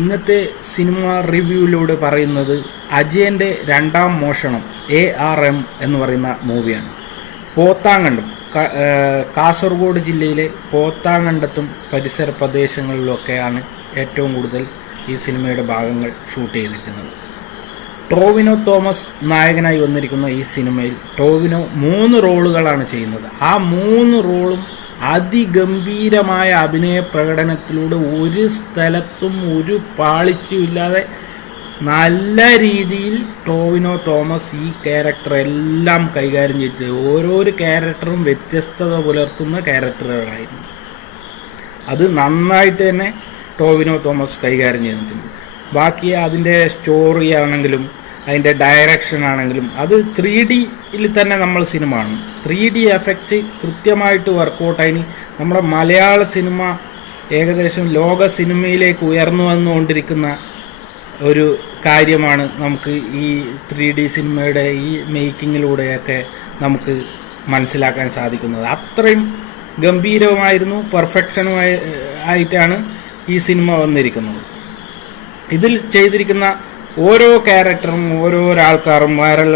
ഇന്നത്തെ സിനിമ റിവ്യൂവിലൂടെ പറയുന്നത് അജയന്റെ രണ്ടാം മോഷണം എ ആർ എം എന്ന് പറയുന്ന മൂവിയാണ്. പോത്താങ്കണ്ടം കാസർഗോഡ് ജില്ലയിലെ പോത്താങ്കണ്ടത്തും പരിസര പ്രദേശങ്ങളിലൊക്കെയാണ് ഏറ്റവും കൂടുതൽ ഈ സിനിമയുടെ ഭാഗങ്ങൾ ഷൂട്ട് ചെയ്തിരിക്കുന്നത്. ടോവിനോ തോമസ് നായകനായി വന്നിരിക്കുന്ന ഈ സിനിമയിൽ ടോവിനോ മൂന്ന് റോളുകളാണ് ചെയ്യുന്നത്. ആ മൂന്ന് റോളും അതിഗംഭീരമായ അഭിനയ പ്രകടനത്തിലൂടെ ഒരു സ്ഥലത്തും ഒരു പാളിച്ചുമില്ലാതെ നല്ല രീതിയിൽ ടോവിനോ തോമസ് ഈ ക്യാരക്ടർ എല്ലാം കൈകാര്യം ചെയ്തിട്ട് ഓരോരു ക്യാരക്ടറും വ്യത്യസ്തത പുലർത്തുന്ന ക്യാരക്ടറുകളായിരുന്നു അത് നന്നായിട്ട് തന്നെ ടോവിനോ തോമസ് കൈകാര്യം ചെയ്തിട്ടുണ്ട്. ബാക്കി അതിന്റെ സ്റ്റോറി ആണെങ്കിലും അതിന്റെ ഡയറക്ഷൻ ആണെങ്കിലും അത് ത്രീ ഡിയിൽ തന്നെ നമ്മൾ സിനിമ കാണും ത്രീ ഡി എഫക്റ്റ് കൃത്യമായിട്ട് വർക്കൗട്ടായി നമ്മുടെ മലയാള സിനിമ ഏകദേശം ലോക സിനിമയിലേക്ക് ഉയർന്നു വന്നുകൊണ്ടിരിക്കുന്ന ഒരു കാര്യമാണ് നമുക്ക് ഈ ത്രീ ഡി സിനിമയുടെ ഈ മേക്കിങ്ങിലൂടെയൊക്കെ നമുക്ക് മനസ്സിലാക്കാൻ സാധിക്കുന്നത്. അത്രയും ഗംഭീരവുമായിരുന്നു പെർഫെക്ഷനുമായി ആയിട്ടാണ് ഈ സിനിമ വന്നിരിക്കുന്നത്. ഇതിൽ ചെയ്തിരിക്കുന്ന ഓരോ ക്യാരക്ടറും ഓരോ ആൾക്കാരും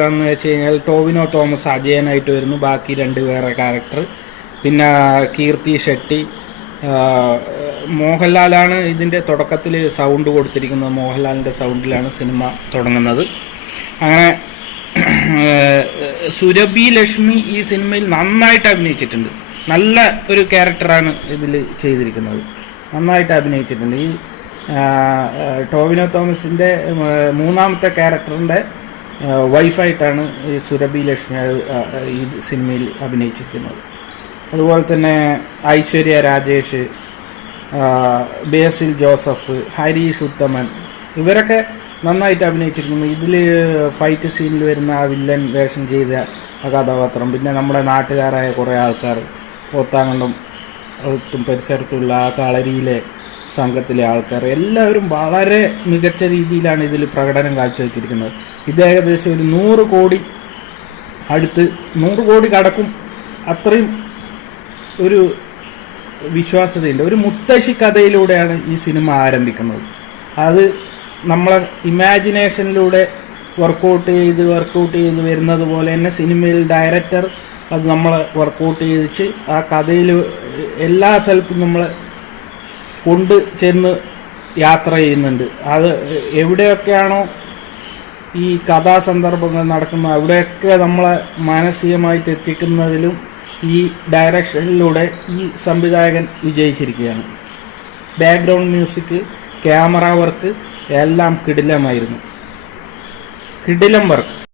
എന്ന് വെച്ച് കഴിഞ്ഞാൽ ടോവിനോ തോമസ് അജയനായിട്ട് വരുന്നു. ബാക്കി രണ്ട് വേറെ ക്യാരക്ടർ പിന്നെ കീർത്തി ഷെട്ടി മോഹൻലാലാണ് ഇതിന്റെ തുടക്കത്തിൽ സൗണ്ട് കൊടുത്തിരിക്കുന്നത്. മോഹൻലാലിന്റെ സൗണ്ടിലാണ് സിനിമ തുടങ്ങുന്നത്. അങ്ങനെ സുരഭി ലക്ഷ്മി ഈ സിനിമയിൽ നന്നായിട്ട് അഭിനയിച്ചിട്ടുണ്ട്. നല്ല ഒരു ക്യാരക്ടറാണ് ഇതിൽ ചെയ്തിരിക്കുന്നത്. നന്നായിട്ട് അഭിനയിച്ചിട്ടുണ്ട്. ഈ ടോവിനോ തോമസിന്റെ മൂന്നാമത്തെ ക്യാരക്ടറിന്റെ വൈഫായിട്ടാണ് സുരഭി ലക്ഷ്മി ഈ സിനിമയിൽ അഭിനയിച്ചിരിക്കുന്നത്. അതുപോലെ തന്നെ ഐശ്വര്യ രാജേഷ് ബേസിൽ ജോസഫ് ഹരീഷ് ഉത്തമൻ ഇവരൊക്കെ നന്നായിട്ട് അഭിനയിച്ചിരിക്കുന്നു. ഇതിൽ ഫൈറ്റ് സീനിൽ വരുന്ന ആ വില്ലൻ വേഷം ചെയ്ത ആ കഥാപാത്രം പിന്നെ നമ്മുടെ നാട്ടുകാരായ കുറേ ആൾക്കാർ പോത്താങ്കണ്ടും ത്തും പരിസരത്തുള്ള ആ കളരിയിലെ സംഘത്തിലെ ആൾക്കാർ എല്ലാവരും വളരെ മികച്ച രീതിയിലാണ് ഇതിൽ പ്രകടനം കാഴ്ചവെച്ചിരിക്കുന്നത്. ഇത് ഏകദേശം ഒരു നൂറ് കോടി അടുത്ത് നൂറ് കോടി കടക്കും അത്രയും ഒരു വിശ്വാസ്യതയുണ്ട്. ഒരു മുത്തശ്ശി കഥയിലൂടെയാണ് ഈ സിനിമ ആരംഭിക്കുന്നത്. അത് നമ്മളെ ഇമാജിനേഷനിലൂടെ വർക്കൗട്ട് ചെയ്ത് വർക്കൗട്ട് ചെയ്ത് വരുന്നത് പോലെ തന്നെ സിനിമയിൽ ഡയറക്ടർ അത് നമ്മളെ വർക്കൗട്ട് ചെയ്തിച്ച് ആ കഥയിൽ എല്ലാ സ്ഥലത്തും നമ്മളെ കൊണ്ട് ചെന്ന് യാത്ര ചെയ്യുന്നുണ്ട്. അത് എവിടെയൊക്കെയാണോ ഈ കഥാസന്ദർഭങ്ങൾ നടക്കുന്നത് അവിടെയൊക്കെ നമ്മളെ മാനസികമായിട്ട് എത്തിക്കുന്നതിലും ഈ ഡയറക്ഷനിലൂടെ ഈ സംവിധായകൻ വിജയിച്ചിരിക്കുകയാണ്. ബാക്ക്ഗ്രൗണ്ട് മ്യൂസിക് ക്യാമറ വർക്ക് എല്ലാം കിടിലമായിരുന്നു. കിടിലം വർക്ക്.